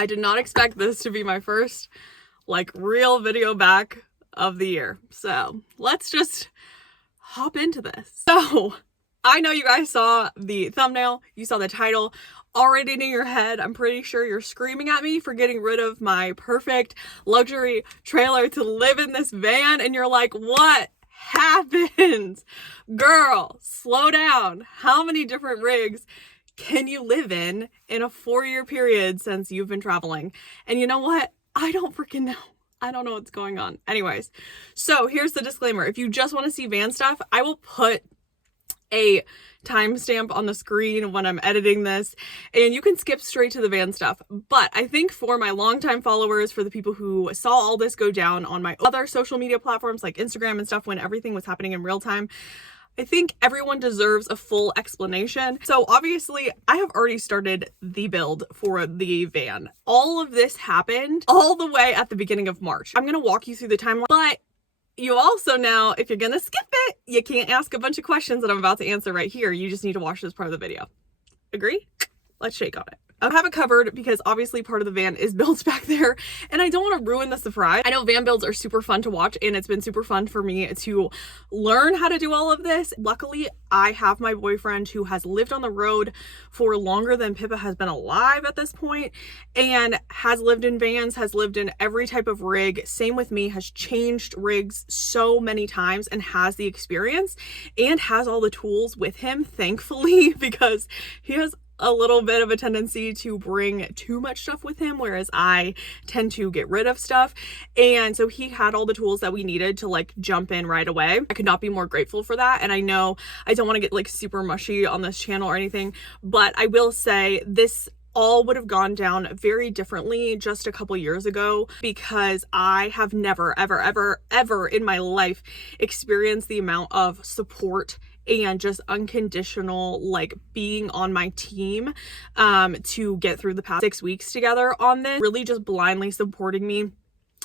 I did not expect this to be my first like real video back of the year. So let's just hop into this. So I know you guys saw the thumbnail, you saw the title already in your head. I'm pretty sure you're screaming at me for getting rid of my perfect luxury trailer to live in this van, and you're like, what happened? Girl, slow down. How many different rigs can you live in a 4-year period since you've been traveling? And you know what? I don't freaking know. I don't know what's going on. Anyways, so here's the disclaimer. If you just want to see van stuff, I will put a timestamp on the screen when I'm editing this, and you can skip straight to the van stuff. But I think for my longtime followers, for the people who saw all this go down on my other social media platforms like Instagram and stuff when everything was happening in real time, I think everyone deserves a full explanation. So obviously I have already started the build for the van. All of this happened all the way at the beginning of March. I'm gonna walk you through the timeline, but you also now, if you're gonna skip it, you can't ask a bunch of questions that I'm about to answer right here. You just need to watch this part of the video. Agree? Let's shake on it. I have it covered because obviously part of the van is built back there, and I don't want to ruin the surprise. I know van builds are super fun to watch, and it's been super fun for me to learn how to do all of this. Luckily, I have my boyfriend who has lived on the road for longer than Pippa has been alive at this point, and has lived in vans, has lived in every type of rig. Same with me, has changed rigs so many times and has the experience and has all the tools with him, thankfully, because he has a little bit of a tendency to bring too much stuff with him, whereas I tend to get rid of stuff. And so he had all the tools that we needed to like jump in right away. I could not be more grateful for that. And I know I don't want to get like super mushy on this channel or anything, but I will say this all would have gone down very differently just a couple years ago, because I have never, ever, ever, ever in my life experienced the amount of support and just unconditional like being on my team to get through the past 6 weeks together on this, really just blindly supporting me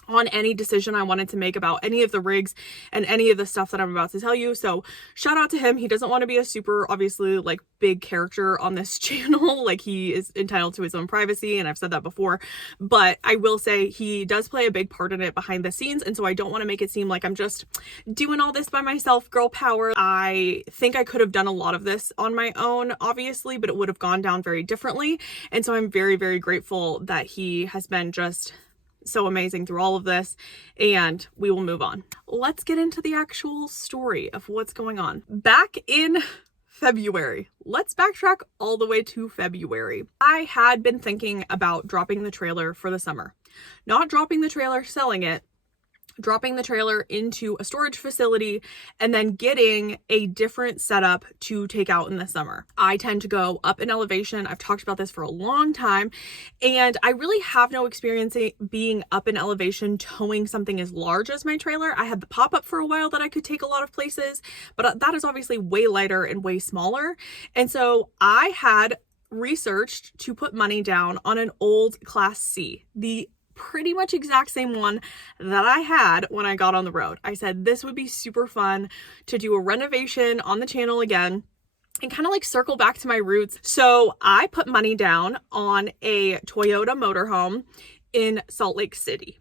on any decision I wanted to make about any of the rigs and any of the stuff that I'm about to tell you. So shout out to him. He doesn't want to be a super obviously like big character on this channel. Like, he is entitled to his own privacy, and I've said that before, but I will say he does play a big part in it behind the scenes. And so I don't want to make it seem like I'm just doing all this by myself, girl power. I think I could have done a lot of this on my own, obviously, but it would have gone down very differently. And so I'm very, very grateful that he has been just so amazing through all of this, and we will move on. Let's get into the actual story of what's going on. Back in February, let's backtrack all the way to February. I had been thinking about dropping the trailer for the summer. Not dropping the trailer, selling it, dropping the trailer into a storage facility and then getting a different setup to take out in the summer. I tend to go up in elevation. I've talked about this for a long time, and I really have no experience being up in elevation towing something as large as my trailer. I had the pop-up for a while that I could take a lot of places, but that is obviously way lighter and way smaller. And so I had researched to put money down on an old Class C, the pretty much exact same one that I had when I got on the road. I said this would be super fun to do a renovation on the channel again and kind of like circle back to my roots. So I put money down on a Toyota motorhome in Salt Lake City.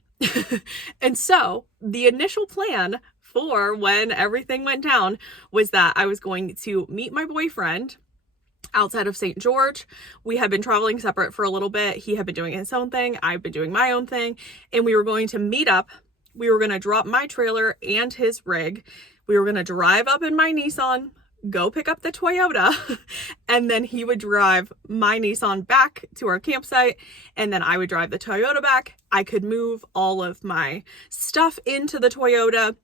And so the initial plan for when everything went down was that I was going to meet my boyfriend outside of St. George. We had been traveling separate for a little bit. He had been doing his own thing. I've been doing my own thing. And we were going to meet up. We were going to drop my trailer and his rig. We were going to drive up in my Nissan, go pick up the Toyota, and then he would drive my Nissan back to our campsite, and then I would drive the Toyota back. I could move all of my stuff into the Toyota.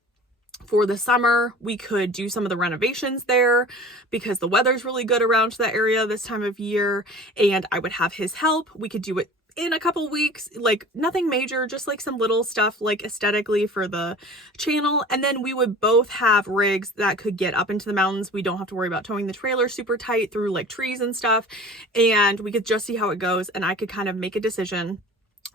For the summer, we could do some of the renovations there because the weather's really good around that area this time of year, and I would have his help. We could do it in a couple weeks, like nothing major, just like some little stuff like aesthetically for the channel. And then we would both have rigs that could get up into the mountains. We don't have to worry about towing the trailer super tight through like trees and stuff, and we could just see how it goes, and I could kind of make a decision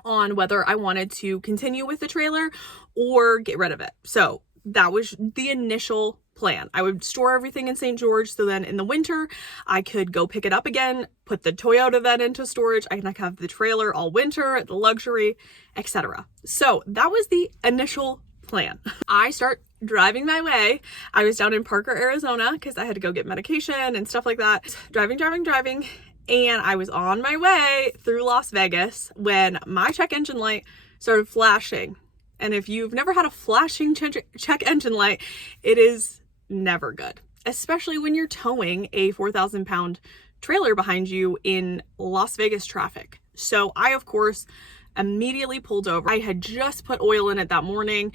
on whether I wanted to continue with the trailer or get rid of it. So that was the initial plan. I would store everything in St. George, so then in the winter I could go pick it up again, put the Toyota then into storage. I can have the trailer all winter, the luxury, etc. So that was the initial plan. I start driving my way. I was down in Parker, Arizona, because I had to go get medication and stuff like that. Driving, and I was on my way through Las Vegas when my check engine light started flashing. And if you've never had a flashing check engine light, it is never good, especially when you're towing a 4,000 pound trailer behind you in Las Vegas traffic. So I, of course, immediately pulled over. I had just put oil in it that morning.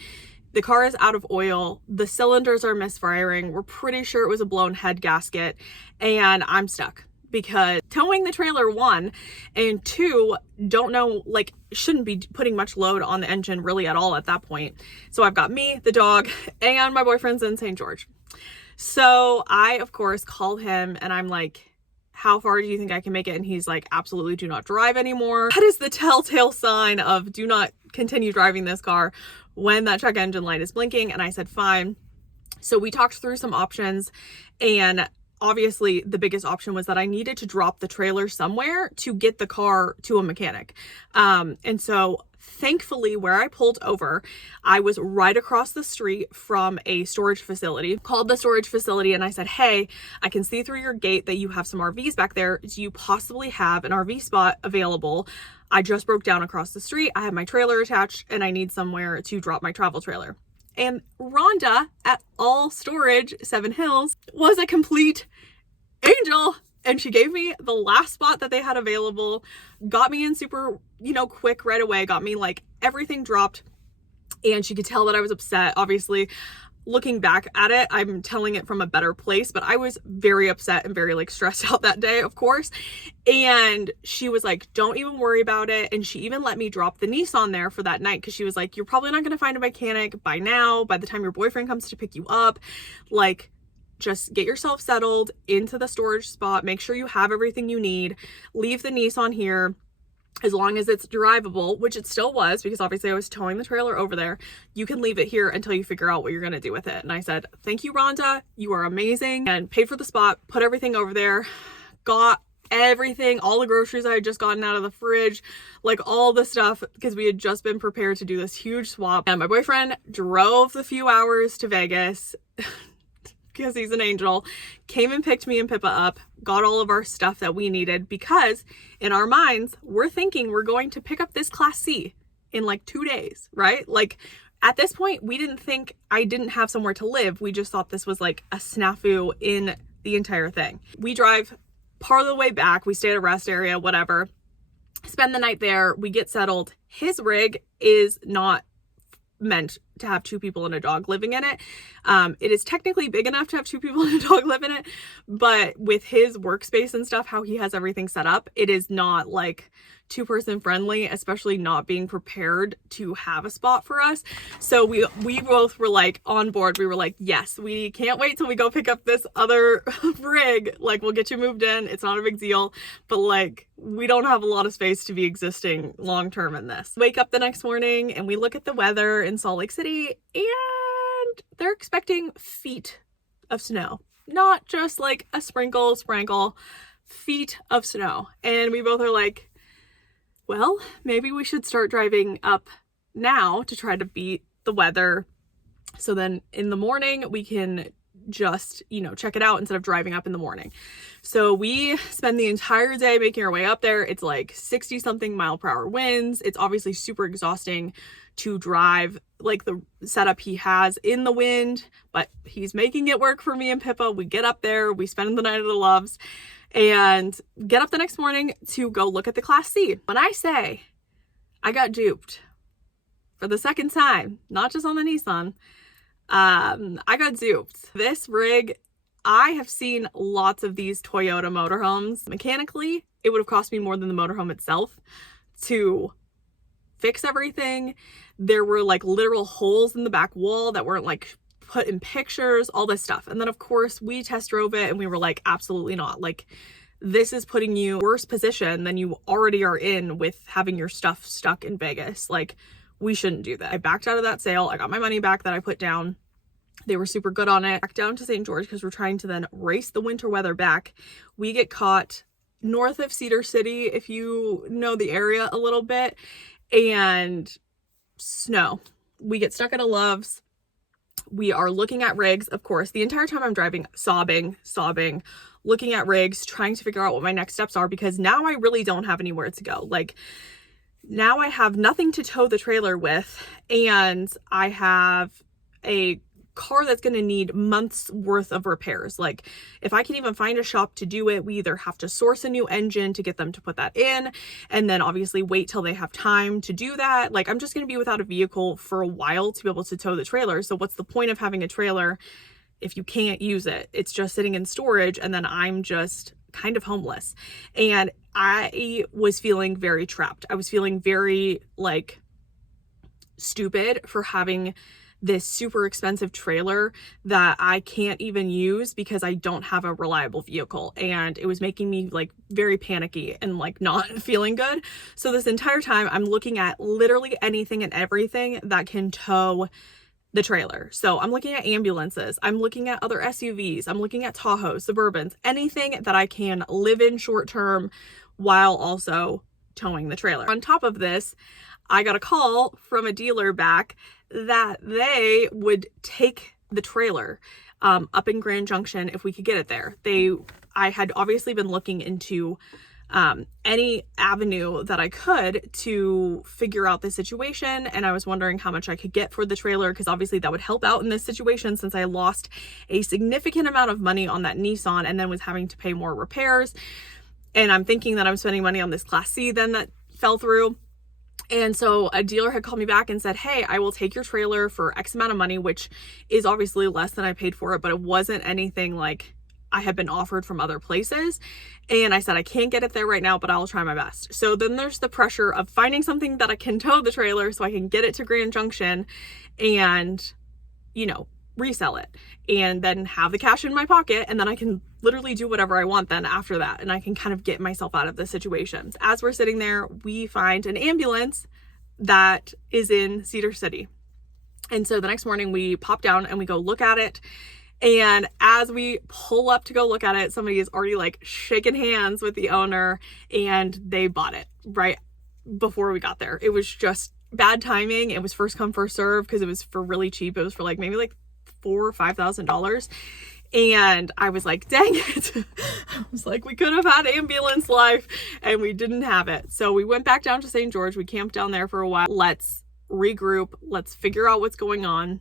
The car is out of oil. The cylinders are misfiring. We're pretty sure it was a blown head gasket, and I'm stuck because towing the trailer, one, and two, don't know, like, shouldn't be putting much load on the engine really at all at that point. So I've got me, the dog, and my boyfriend's in St. George. So I, of course, call him and I'm like, how far do you think I can make it? And he's like, absolutely do not drive anymore. That is the telltale sign of do not continue driving this car when that check engine light is blinking. And I said, fine. So we talked through some options, and obviously the biggest option was that I needed to drop the trailer somewhere to get the car to a mechanic. And so thankfully where I pulled over, I was right across the street from a storage facility. Called the storage facility and I said, hey, I can see through your gate that you have some RVs back there. Do you possibly have an RV spot available? I just broke down across the street. I have my trailer attached and I need somewhere to drop my travel trailer. And Rhonda at All Storage, Seven Hills, was a complete angel. And she gave me the last spot that they had available, got me in super, quick right away, got me like everything dropped. And she could tell that I was upset. Obviously, looking back at it, I'm telling it from a better place, but I was very upset and very stressed out that day, of course. And she was like, don't even worry about it. And she even let me drop the Nissan there for that night, because she was like, you're probably not going to find a mechanic by now, by the time your boyfriend comes to pick you up. Just get yourself settled into the storage spot, make sure you have everything you need, leave the Nissan here. As long as it's drivable, which it still was, because obviously I was towing the trailer over there, you can leave it here until you figure out what you're going to do with it. And I said, thank you, Rhonda. You are amazing. And paid for the spot, put everything over there, got everything, all the groceries I had just gotten out of the fridge, all the stuff, because we had just been prepared to do this huge swap. And my boyfriend drove the few hours to Vegas because he's an angel, came and picked me and Pippa up, got all of our stuff that we needed, because in our minds, we're thinking we're going to pick up this Class C in 2 days, right? At this point, we didn't think I didn't have somewhere to live. We just thought this was a snafu in the entire thing. We drive part of the way back. We stay at a rest area, whatever, spend the night there. We get settled. His rig is not meant to have 2 people and a dog living in it. It is technically big enough to have 2 people and a dog live in it, but with his workspace and stuff, how he has everything set up, it is not 2-person friendly, especially not being prepared to have a spot for us. So we both were on board. We were yes, we can't wait till we go pick up this other rig. We'll get you moved in. It's not a big deal, but we don't have a lot of space to be existing long term in this. Wake up the next morning and we look at the weather in Salt Lake City, and they're expecting feet of snow, not just a sprinkle, feet of snow. And we both are well, maybe we should start driving up now to try to beat the weather. So then in the morning, we can just, check it out instead of driving up in the morning. So we spend the entire day making our way up there. It's 60 something mile per hour winds. It's obviously super exhausting to drive the setup he has in the wind, but he's making it work for me and Pippa. We get up there, we spend the night at the Loves, and get up the next morning to go look at the Class C. When I say I got duped for the second time, not just on the Nissan, I got duped. This rig, I have seen lots of these Toyota motorhomes. Mechanically, it would have cost me more than the motorhome itself to fix everything. There were literal holes in the back wall that weren't put in pictures, all this stuff. And then of course we test drove it and we were absolutely not. This is putting you in a worse position than you already are in with having your stuff stuck in Vegas. We shouldn't do that. I backed out of that sale. I got my money back that I put down. They were super good on it. Back down to St. George because we're trying to then race the winter weather back. We get caught north of Cedar City, if you know the area a little bit, and snow. We get stuck at a Love's. We are looking at rigs, of course. The entire time I'm driving, sobbing, looking at rigs, trying to figure out what my next steps are, because now I really don't have anywhere to go. Like, now I have nothing to tow the trailer with, and I have a car that's going to need months worth of repairs. Like, if I can even find a shop to do it, we either have to source a new engine to get them to put that in, and then obviously wait till they have time to do that. Like, I'm just going to be without a vehicle for a while to be able to tow the trailer. So what's the point of having a trailer if you can't use it? It's just sitting in storage, and then I'm just kind of homeless. And I was feeling very trapped. I was feeling very like stupid for having this super expensive trailer that I can't even use because I don't have a reliable vehicle. And it was making me like very panicky and like not feeling good. So this entire time I'm looking at literally anything and everything that can tow the trailer. So I'm looking at ambulances, I'm looking at other SUVs, I'm looking at Tahoes, Suburbans, anything that I can live in short term while also towing the trailer. On top of this, I got a call from a dealer back that they would take the trailer up in Grand Junction if we could get it there. I had obviously been looking into any avenue that I could to figure out the situation, and I was wondering how much I could get for the trailer, because obviously that would help out in this situation since I lost a significant amount of money on that Nissan and then was having to pay more repairs. And I'm thinking that I'm spending money on this Class C then that fell through. And so a dealer had called me back and said, hey, I will take your trailer for X amount of money, which is obviously less than I paid for it, but it wasn't anything like I had been offered from other places. And I said, I can't get it there right now, but I'll try my best. So then there's the pressure of finding something that I can tow the trailer so I can get it to Grand Junction and, you know, resell it and then have the cash in my pocket, and then I can literally do whatever I want then after that, and I can kind of get myself out of the situation. As we're sitting there, we find an ambulance that is in Cedar City. And so the next morning we pop down and we go look at it, and as we pull up to go look at it, somebody is already like shaking hands with the owner, and they bought it right before we got there. It was just bad timing. It was first come first serve because it was for really cheap. It was for like maybe like $4,000 or $5,000. And I was like, dang it. I was like, we could have had ambulance life and we didn't have it. So we went back down to St. George. We camped down there for a while. Let's regroup. Let's figure out what's going on.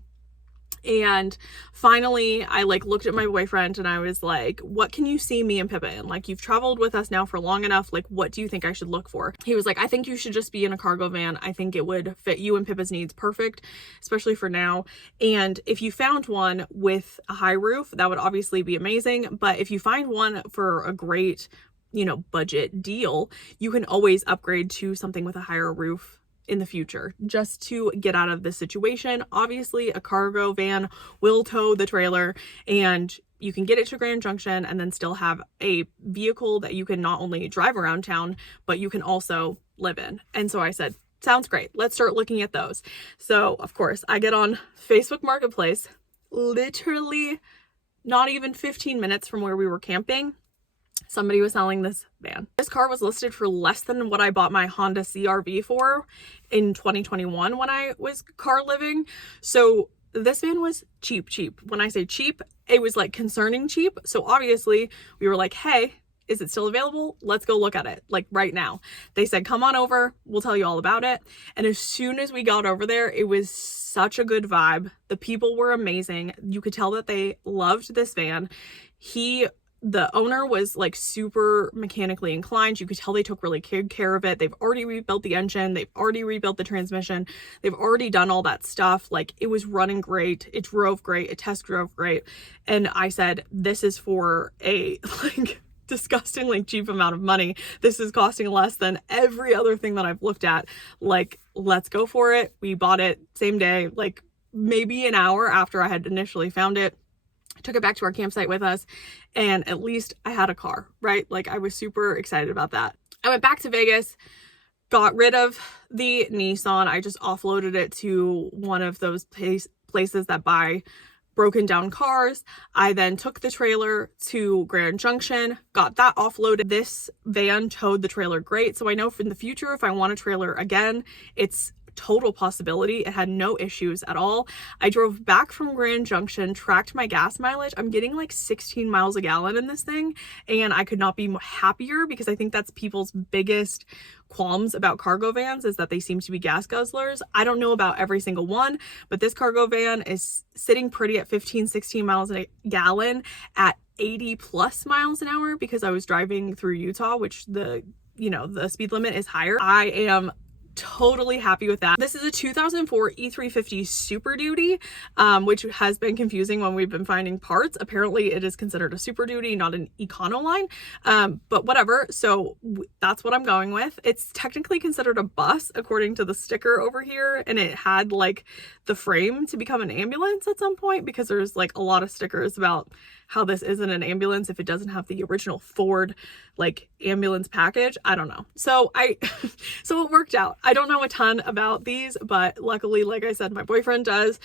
And finally, I like looked at my boyfriend and I was like, what can you see me and Pippa in? Like, you've traveled with us now for long enough. Like, what do you think I should look for? He was like, I think you should just be in a cargo van. I think it would fit you and Pippa's needs perfect, especially for now. And if you found one with a high roof, that would obviously be amazing. But if you find one for a great, you know, budget deal, you can always upgrade to something with a higher roof in the future, just to get out of this situation. Obviously, a cargo van will tow the trailer and you can get it to Grand Junction and then still have a vehicle that you can not only drive around town, but you can also live in. And so I said, sounds great. Let's start looking at those. So of course, I get on Facebook Marketplace, literally not even 15 minutes from where we were camping. Somebody was selling this van. This car was listed for less than what I bought my Honda CR-V for in 2021 when I was car living. So this van was cheap. When I say cheap, it was like concerning cheap. So obviously we were like, hey, is it still available? Let's go look at it, like right now. They said, come on over, we'll tell you all about it. And as soon as we got over there, it was such a good vibe. The people were amazing. You could tell that they loved this van. The owner was like super mechanically inclined. You could tell they took really good care of it. They've already rebuilt the engine. They've already rebuilt the transmission. They've already done all that stuff. Like, it was running great. It drove great. It test drove great. And I said, this is for a like disgustingly cheap amount of money. This is costing less than every other thing that I've looked at. Like, let's go for it. We bought it same day, like maybe an hour after I had initially found it. Took it back to our campsite with us, and at least I had a car, right? Like, I was super excited about that. I went back to Vegas, got rid of the Nissan. I just offloaded it to one of those places that buy broken down cars. I then took the trailer to Grand Junction, got that offloaded. This van towed the trailer great, so I know in the future if I want a trailer again, it's total possibility. It had no issues at all. I drove back from Grand Junction, tracked my gas mileage. I'm getting like 16 miles a gallon in this thing, and I could not be happier, because I think that's people's biggest qualms about cargo vans, is that they seem to be gas guzzlers. I don't know about every single one, but this cargo van is sitting pretty at 15-16 miles a gallon at 80 plus miles an hour, because I was driving through Utah, which the speed limit is higher. I am totally happy with that. This is a 2004 E350 Super Duty, which has been confusing when we've been finding parts. Apparently it is considered a Super Duty, not an Econo line, but whatever. So that's what I'm going with. It's technically considered a bus according to the sticker over here, and it had like the frame to become an ambulance at some point, because there's like a lot of stickers about how this isn't an ambulance if it doesn't have the original Ford like ambulance package. I don't know. So so it worked out. I don't know a ton about these, but luckily, like I said, my boyfriend does.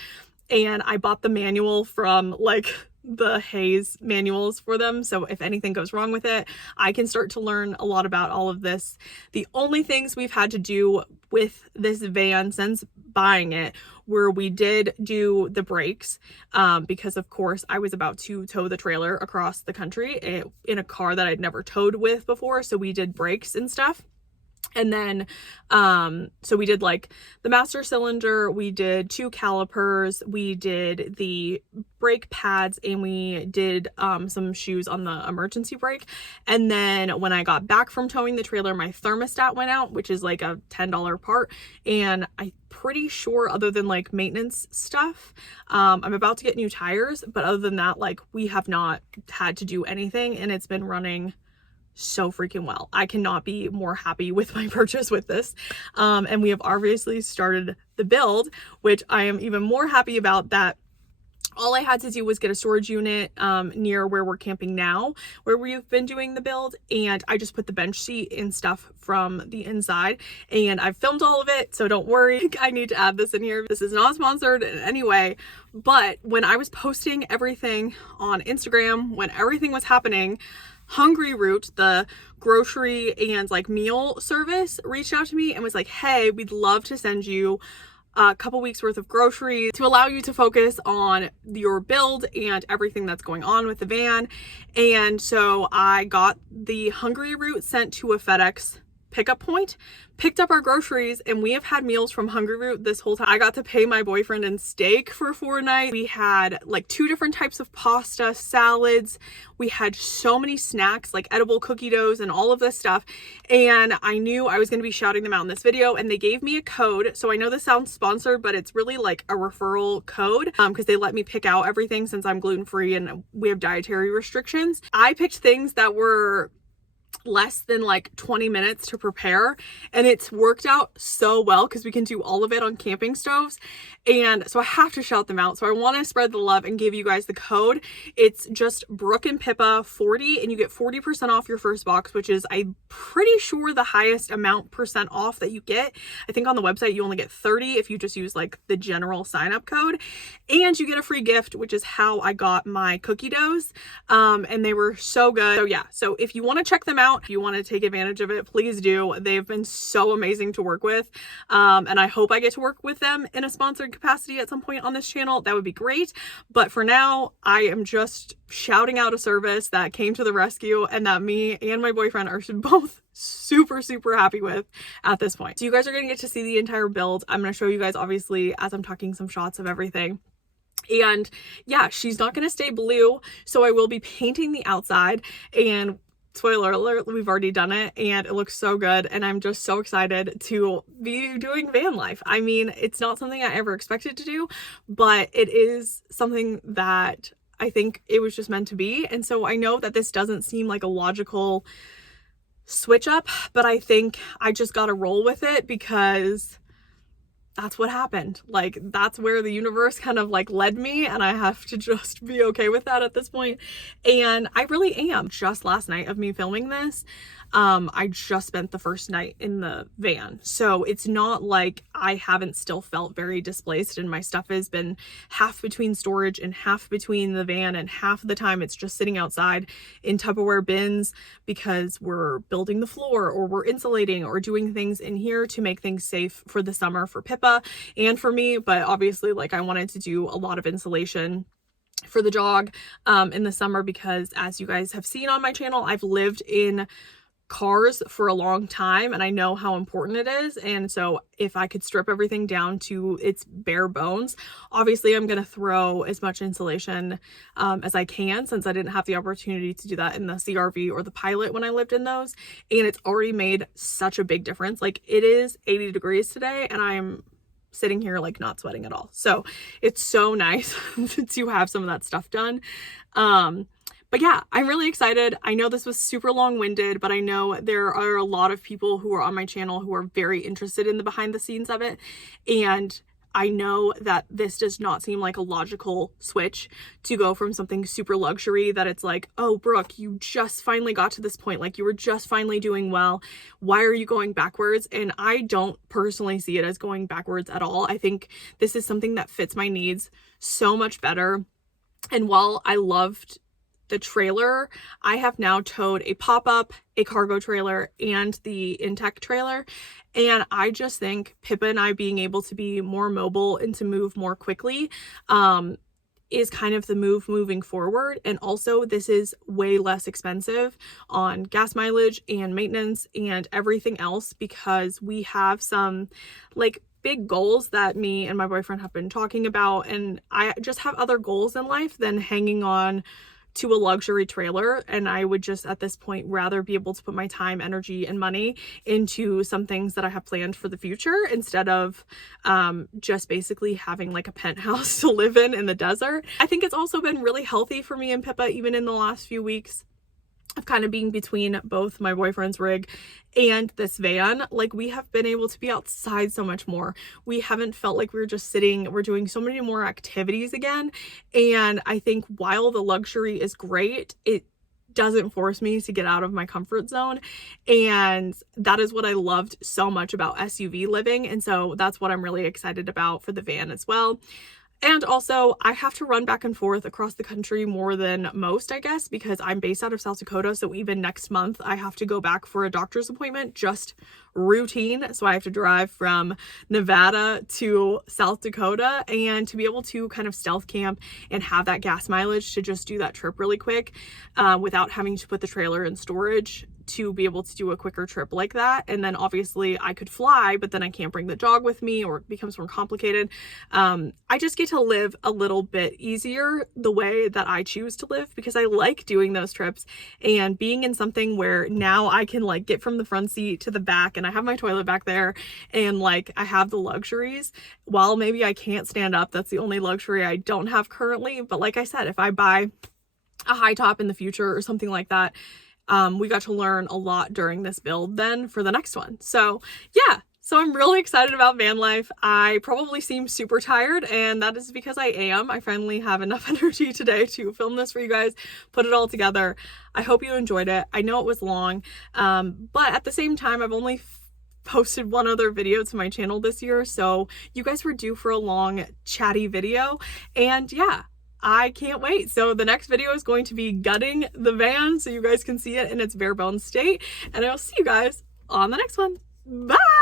And I bought the manual from like the Hayes manuals for them. So if anything goes wrong with it, I can start to learn a lot about all of this. The only things we've had to do with this van since buying it where we did do the brakes, because of course I was about to tow the trailer across the country in a car that I'd never towed with before. So we did brakes and stuff. And then, so we did like the master cylinder, we did 2 calipers, we did the brake pads, and we did some shoes on the emergency brake. And then when I got back from towing the trailer, my thermostat went out, which is like a $10 part. And I'm pretty sure other than like maintenance stuff, I'm about to get new tires, but other than that, like we have not had to do anything, and it's been running so freaking well. I cannot be more happy with my purchase with this. And we have obviously started the build, which I am even more happy about. That all I had to do was get a storage unit near where we're camping now, where we've been doing the build, and I just put the bench seat and stuff from the inside, and I've filmed all of it, so don't worry. I need to add this in here. This is not sponsored in any way, but when I was posting everything on Instagram, when everything was happening, Hungry Root, the grocery and like meal service, reached out to me and was like, hey, we'd love to send you a couple weeks worth of groceries to allow you to focus on your build and everything that's going on with the van. And so I got the Hungry Root sent to a FedEx pickup point, picked up our groceries, and we have had meals from Hungry Root this whole time. I got to pay my boyfriend in steak for 4 nights. We had like 2 different types of pasta, salads. We had so many snacks, like edible cookie doughs and all of this stuff. And I knew I was going to be shouting them out in this video, and they gave me a code. So I know this sounds sponsored, but it's really like a referral code, because they let me pick out everything since I'm gluten-free and we have dietary restrictions. I picked things that were less than like 20 minutes to prepare, and it's worked out so well because we can do all of it on camping stoves. And so I have to shout them out. So I want to spread the love and give you guys the code. It's just Brooke and Pippa 40, and you get 40% off your first box, which is I'm pretty sure the highest amount % off that you get. I think on the website you only get 30 if you just use like the general sign up code, and you get a free gift, which is how I got my cookie doughs. And they were so good. So yeah, so if you want to check them out, if you want to take advantage of it, please do. They've been so amazing to work with. And I hope I get to work with them in a sponsored capacity at some point on this channel. That would be great. But for now, I am just shouting out a service that came to the rescue and that me and my boyfriend are both super happy with at this point. So you guys are going to get to see the entire build. I'm going to show you guys, obviously, as I'm talking, some shots of everything. And yeah, she's not going to stay blue, so I will be painting the outside. And spoiler alert, we've already done it and it looks so good, and I'm just so excited to be doing van life. I mean, it's not something I ever expected to do, but it is something that I think it was just meant to be. And so I know that this doesn't seem like a logical switch up, but I think I just got to roll with it because that's what happened. Like, that's where the universe kind of like led me, and I have to just be okay with that at this point. And I really am. Just last night of me filming this, I just spent the first night in the van. So it's not like I haven't still felt very displaced, and my stuff has been half between storage and half between the van, and half of the time it's just sitting outside in Tupperware bins because we're building the floor or we're insulating or doing things in here to make things safe for the summer for Pippa and for me. But obviously, like, I wanted to do a lot of insulation for the dog in the summer because, as you guys have seen on my channel, I've lived in cars for a long time and I know how important it is. And so if I could strip everything down to its bare bones, obviously I'm going to throw as much insulation as I can, since I didn't have the opportunity to do that in the CRV or the Pilot when I lived in those. And it's already made such a big difference. Like, it is 80 degrees today and I'm sitting here like not sweating at all. So it's so nice to have some of that stuff done. But yeah, I'm really excited. I know this was super long-winded, but I know there are a lot of people who are on my channel who are very interested in the behind the scenes of it. And I know that this does not seem like a logical switch to go from something super luxury that it's like, oh, Brooke, you just finally got to this point. Like, you were just finally doing well. Why are you going backwards? And I don't personally see it as going backwards at all. I think this is something that fits my needs so much better. And while I loved the trailer, I have now towed a pop-up, a cargo trailer, and the Intech trailer. And I just think Pippa and I being able to be more mobile and to move more quickly is kind of the move moving forward. And also, this is way less expensive on gas mileage and maintenance and everything else, because we have some like big goals that me and my boyfriend have been talking about. And I just have other goals in life than hanging on to a luxury trailer, and I would just at this point rather be able to put my time, energy, and money into some things that I have planned for the future, instead of just basically having like a penthouse to live in the desert. I think it's also been really healthy for me and Pippa, even in the last few weeks of kind of being between both my boyfriend's rig and this van. Like, we have been able to be outside so much more. We haven't felt like we're just sitting. We're doing so many more activities again. And I think while the luxury is great, it doesn't force me to get out of my comfort zone. And that is what I loved so much about SUV living. And so that's what I'm really excited about for the van as well. And also, I have to run back and forth across the country more than most, I guess, because I'm based out of South Dakota. So even next month, I have to go back for a doctor's appointment, just routine. So I have to drive from Nevada to South Dakota, and to be able to kind of stealth camp and have that gas mileage to just do that trip really quick without having to put the trailer in storage, to be able to do a quicker trip like that. And then obviously I could fly, but then I can't bring the dog with me, or it becomes more complicated. I just get to live a little bit easier the way that I choose to live, because I like doing those trips and being in something where now I can like get from the front seat to the back, and I have my toilet back there, and like I have the luxuries. While maybe I can't stand up, that's the only luxury I don't have currently. But like I said, if I buy a high top in the future or something like that, we got to learn a lot during this build then for the next one. So yeah, so I'm really excited about van life. I probably seem super tired, and that is because I am. I finally have enough energy today to film this for you guys, put it all together. I hope you enjoyed it. I know it was long, but at the same time, I've only posted one other video to my channel this year, so you guys were due for a long chatty video. And yeah, I can't wait. So the next video is going to be gutting the van so you guys can see it in its bare bones state, and I'll see you guys on the next one. Bye.